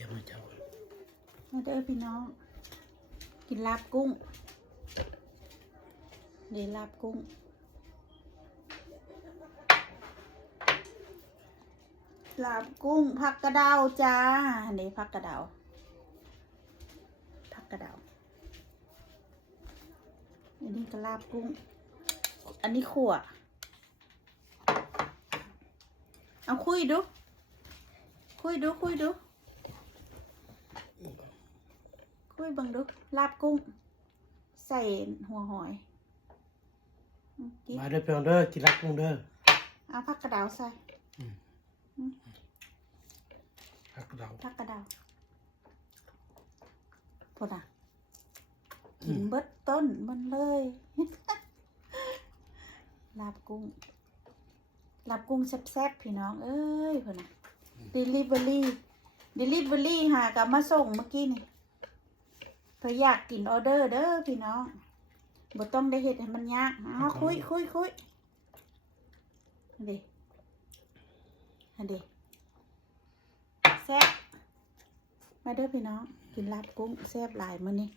ยมนะจ๊ะมาเด้อพี่น้องกินลาบกุ้งเดี๋ยวลาบกุ้งลาบกุ้งผักกระเดาจ้าเดี๋ยวผักกระเดาอันนี้ก็ลาบกุ้งอันนี้ขั่วเอาคุยดูคุยบังดูลาบกุ้งใส่หัวหอยมาเด้อเพียงเด้อกินรักกุ้งเด้อเอาผักกระเดาใส่ผักกระเดาพอดกินเบิดต้นมันเลยลาบกุ้งแซ่บๆพี่น้องเอ้ยพอนะdelivery หากลับมาส่งเมื่อกี้นี่เพื่ออยากกินออเดอร์เด้อพี่น้องบ่ต้องได้เฮ็ดให้มันยากเอาคุยเด้แซ่บมาเด้อพี่น้องกินลาบกุ้งแซ่บหลายมื้อนี้